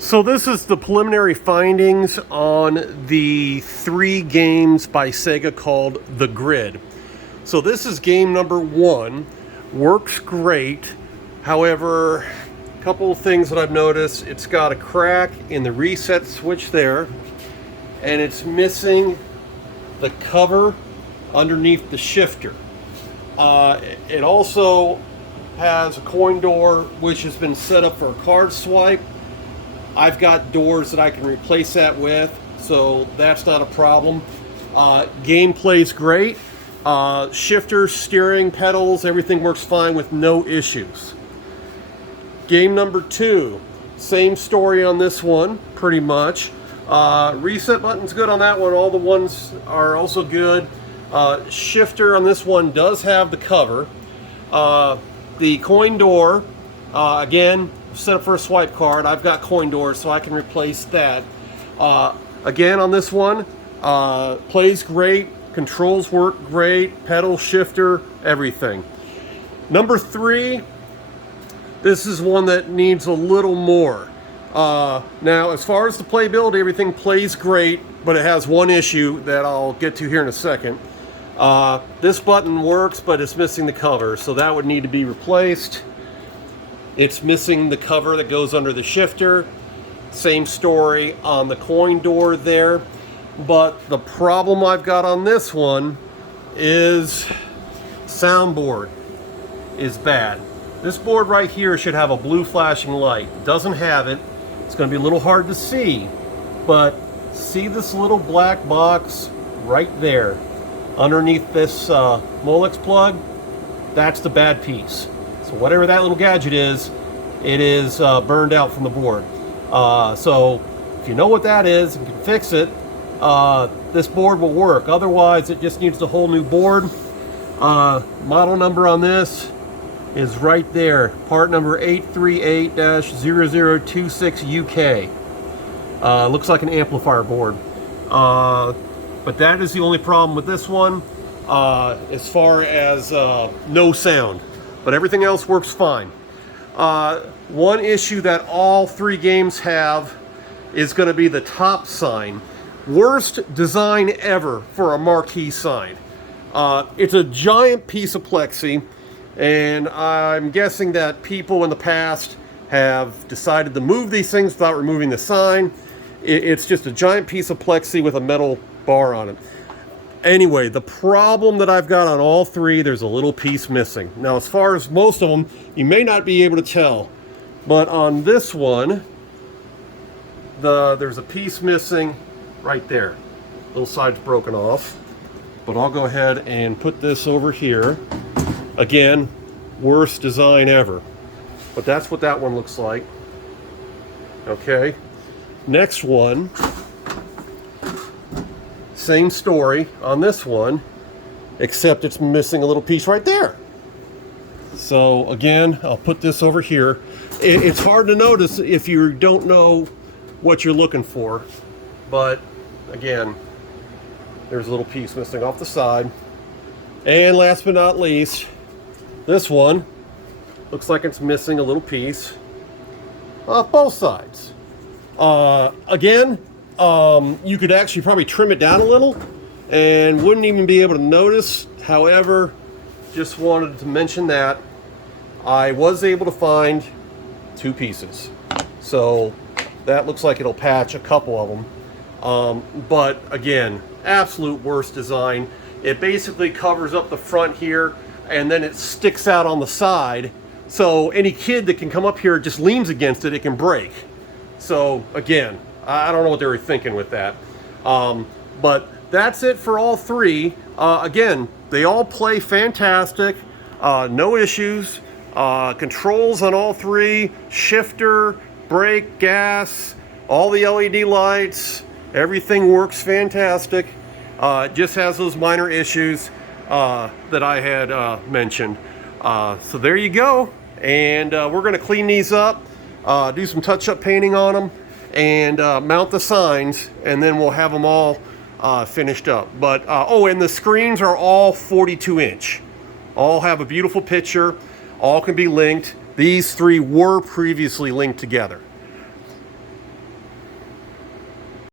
So this is the preliminary findings on the 3 games by Sega called The Grid. So this is game number 1. Works great. However, a couple of things that I've noticed. It's got a crack in the reset switch there, and it's missing the cover underneath the shifter. It also has a coin door which has been set up for a card swipe. I've got doors that I can replace that with, so that's not a problem. Game plays great. Shifter, steering, pedals, everything works fine with no issues. Game number 2, same story on this one, pretty much. Reset button's good on that one. All the ones are also good. Shifter on this one does have the cover. The coin door, again, set up for a swipe card. I've got coin doors, so I can replace that. Again, on this one, plays great, controls work great, pedal, shifter, everything. Number 3, this is one that needs a little more. Now, as far as the playability, everything plays great, but it has one issue that I'll get to here in a second. This button works, but it's missing the cover, so that would need to be replaced. It's missing the cover that goes under the shifter. Same story on the coin door there. But the problem I've got on this one is soundboard is bad. This board right here should have a blue flashing light. It doesn't have it. It's going to be a little hard to see, but see this little black box right there underneath this Molex plug? That's the bad piece. So whatever that little gadget is, it is burned out from the board. So if you know what that is and can fix it, this board will work. Otherwise, it just needs a whole new board. Model number on this is right there. Part number 838-0026UK. Looks like an amplifier board. But that is the only problem with this one, as far as no sound. But everything else works fine. One issue that all 3 games have is going to be the top sign. Worst design ever for a marquee sign. It's a giant piece of plexi, and I'm guessing that people in the past have decided to move these things without removing the sign. It's just a giant piece of plexi with a metal bar on it. Anyway, the problem that I've got on all 3, there's a little piece missing. Now, as far as most of them, you may not be able to tell, but on this one, there's a piece missing right there. Little side's broken off, but I'll go ahead and put this over here. Again, worst design ever, but that's what that one looks like. Okay, next one. Same story on this one, except it's missing a little piece right there. So again, I'll put this over here. It's hard to notice if you don't know what you're looking for, but again, there's a little piece missing off the side. And last but not least, this one looks like it's missing a little piece off both sides. Again, you could actually probably trim it down a little and wouldn't even be able to notice. However, just wanted to mention that I was able to find 2 pieces. So that looks like it'll patch a couple of them. But again, absolute worst design. It basically covers up the front here, and then it sticks out on the side. So any kid that can come up here just leans against it, it can break. So again, I don't know what they were thinking with that. But that's it for all 3. Again, they all play fantastic. No issues. Controls on all 3. Shifter, brake, gas, all the LED lights. Everything works fantastic. It just has those minor issues that I had mentioned. So there you go. And we're going to clean these up, do some touch-up painting on them, and mount the signs, and then we'll have them all finished up. But oh, and the screens are all 42-inch. All have a beautiful picture. All can be linked. These 3 were previously linked together.